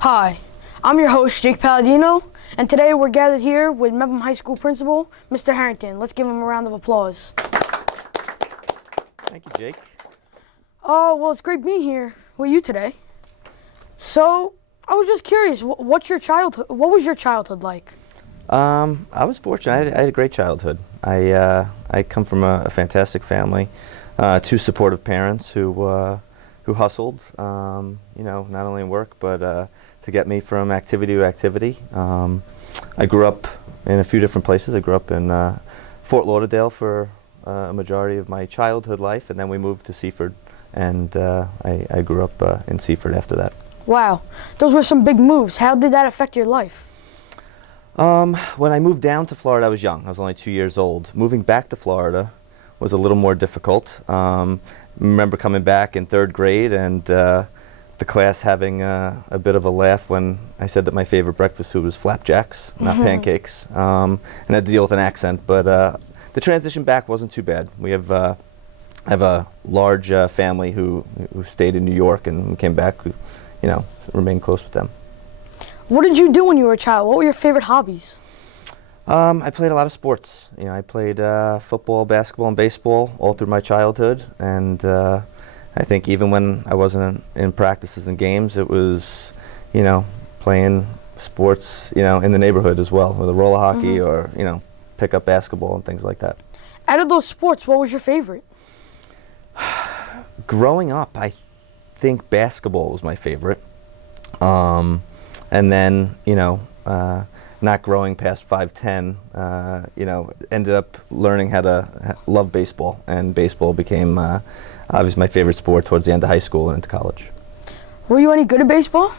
Hi, I'm your host, Jake Paladino, and today we're gathered here with Mepham High School Principal, Mr. Harrington. Let's give him a round of applause. Thank you, Jake. Oh, well, it's great being here with you today. So, I was just curious, what was your childhood like? I was fortunate. I had a great childhood. I come from a fantastic family, two supportive parents who hustled, not only in work, but to get me from activity to activity. I grew up in a few different places. I grew up in Fort Lauderdale for a majority of my childhood life, and then we moved to Seaford, and I grew up in Seaford after that. Wow, those were some big moves. How did that affect your life? When I moved down to Florida, I was young. I was only 2 years old. Moving back to Florida was a little more difficult. Remember coming back in third grade and the class having a bit of a laugh when I said that my favorite breakfast food was flapjacks, not pancakes, and I had to deal with an accent. But the transition back wasn't too bad. We have a large family who stayed in New York and came back, who, remained close with them. What did you do when you were a child? What were your favorite hobbies? I played a lot of sports. I played football, basketball, and baseball all through my childhood. And I think even when I wasn't in practices and games, it was, playing sports, in the neighborhood as well, with a roller hockey or, pick up basketball and things like that. Out of those sports, what was your favorite? Growing up, I think basketball was my favorite. And then, not growing past 5'10", ended up learning how to love baseball, and baseball became obviously my favorite sport towards the end of high school and into college. Were you any good at baseball?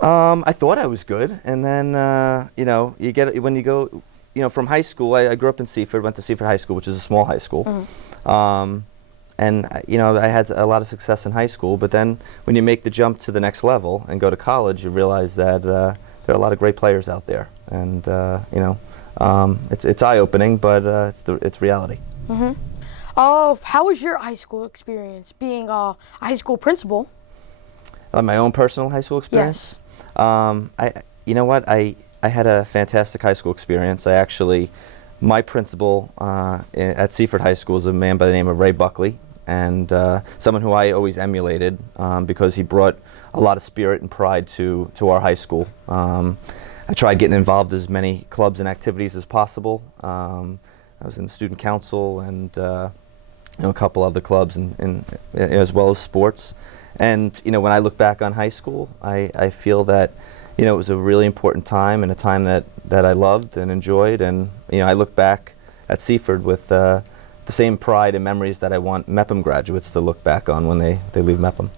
I thought I was good, and then you get when you go, from high school. I grew up in Seaford, went to Seaford High School, which is a small high school. And I had a lot of success in high school, but then when you make the jump to the next level and go to college, you realize that there are a lot of great players out there, and it's eye-opening, but it's reality. Oh, how was your high school experience, being a high school principal? My own personal high school experience? Yes. I had a fantastic high school experience. My principal at Seaford High School is a man by the name of Ray Buckley, and someone who I always emulated because he brought a lot of spirit and pride to our high school. I tried getting involved as many clubs and activities as possible. I was in student council and a couple other clubs, and as well as sports. And when I look back on high school, I feel that it was a really important time, and a time that I loved and enjoyed. And I look back at Seaford with the same pride and memories that I want Mepham graduates to look back on when they leave Mepham.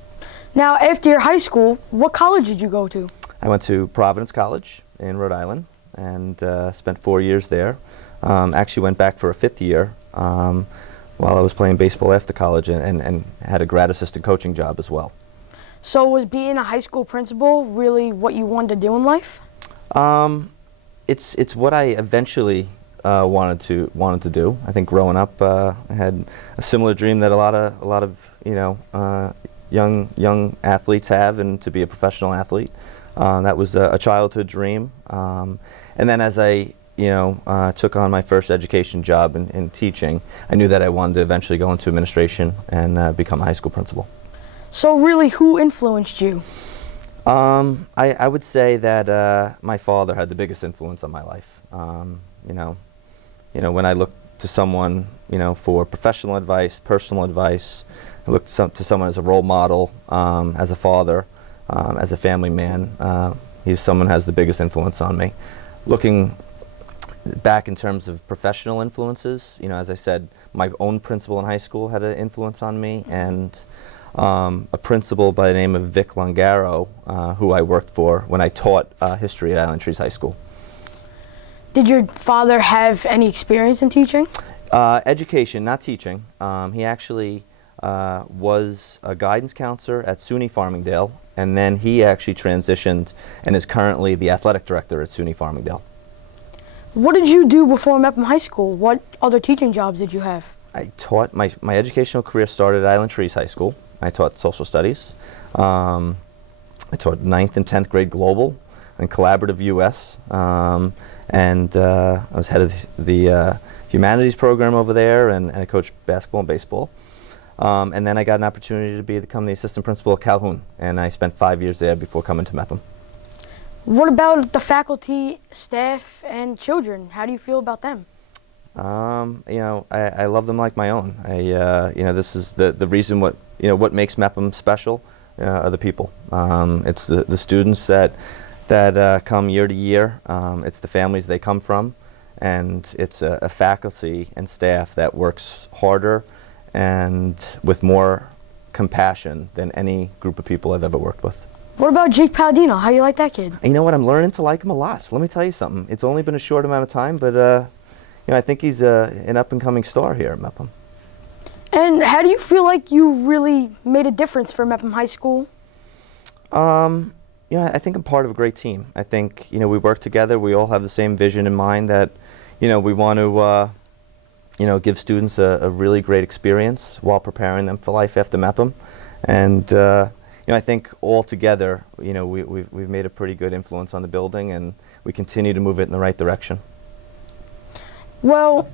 Now, after your high school, what college did you go to? I went to Providence College in Rhode Island and spent 4 years there. Actually went back for a 5th year while I was playing baseball after college, and had a grad assistant coaching job as well. So was being a high school principal really what you wanted to do in life? It's what I eventually wanted to do. I think growing up, I had a similar dream that a lot of young athletes have, and to be a professional athlete. That was a childhood dream. And then as I took on my first education job in teaching, I knew that I wanted to eventually go into administration and become a high school principal. So really, who influenced you? I would say that my father had the biggest influence on my life. When I look to someone, for professional advice, personal advice, I look to someone as a role model, as a father, as a family man. He's someone who has the biggest influence on me. Looking back in terms of professional influences, as I said, my own principal in high school had an influence on me, and a principal by the name of Vic Longaro, who I worked for when I taught history at Island Trees High School. Did your father have any experience in teaching? Education, not teaching. He actually was a guidance counselor at SUNY Farmingdale, and then he actually transitioned and is currently the athletic director at SUNY Farmingdale. What did you do before Mepham High School? What other teaching jobs did you have? I taught, my educational career started at Island Trees High School. I taught social studies. I taught 9th and 10th grade global and collaborative US, and I was head of the humanities program over there, and I coached basketball and baseball. And then I got an opportunity to become the assistant principal at Calhoun, and I spent 5 years there before coming to Mepham. What about the faculty, staff, and children? How do you feel about them? I love them like my own. This is the reason what makes Mepham special are the people. It's the students that come year to year. It's the families they come from, and it's a faculty and staff that works harder and with more compassion than any group of people I've ever worked with. What about Jake Paladino? How do you like that kid? And you know what? I'm learning to like him a lot. Let me tell you something. It's only been a short amount of time, but I think he's an up-and-coming star here at Mepham. And how do you feel like you really made a difference for Mepham High School? I think I'm part of a great team. I think, we work together. We all have the same vision in mind that, we want to, give students a really great experience while preparing them for life after Mepham. And, I think all together, we've made a pretty good influence on the building, and we continue to move it in the right direction. Well,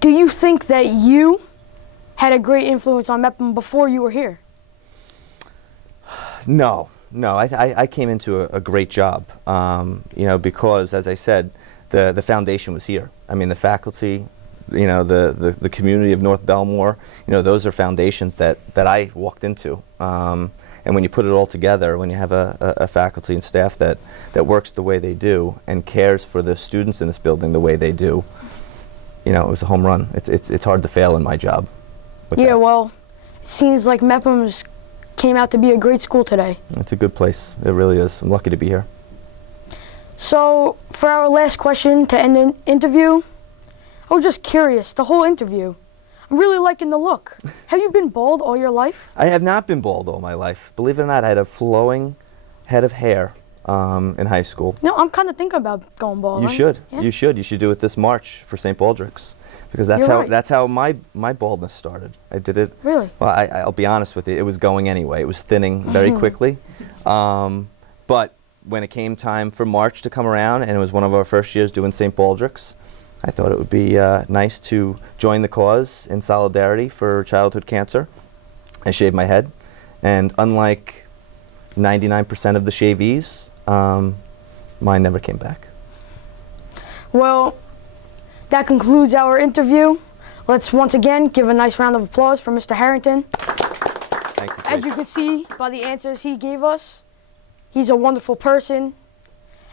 do you think that you had a great influence on Mepham before you were here? No. I came into a great job, because, as I said, the foundation was here. I mean, the faculty, the community of North Bellmore, those are foundations that I walked into. And when you put it all together, when you have a faculty and staff that works the way they do and cares for the students in this building the way they do, it was a home run. It's hard to fail in my job. Yeah, well, it seems like Mepham's came out to be a great school today. It's a good place. It really is. I'm lucky to be here. So, for our last question to end the interview, I was just curious, the whole interview. I'm really liking the look. Have you been bald all your life? I have not been bald all my life. Believe it or not, I had a flowing head of hair in high school. No, I'm kind of thinking about going bald. You should. Yeah. You should. You should do it this March for St. Baldrick's, because that's how my baldness started. I did it. Really? Well, I'll be honest with you. It was going anyway. It was thinning very quickly. But when it came time for March to come around, and it was one of our first years doing St. Baldrick's, I thought it would be nice to join the cause in solidarity for childhood cancer. I shaved my head, and unlike 99% of the shavees, mine never came back. Well, that concludes our interview. Let's once again give a nice round of applause for Mr. Harrington. Thank you, Jake. As you can see by the answers he gave us, he's a wonderful person.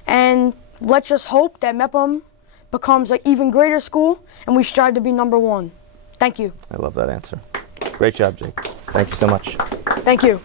And let's just hope that Mepham becomes an even greater school, and we strive to be #1. Thank you. I love that answer. Great job, Jake. Thank you so much. Thank you.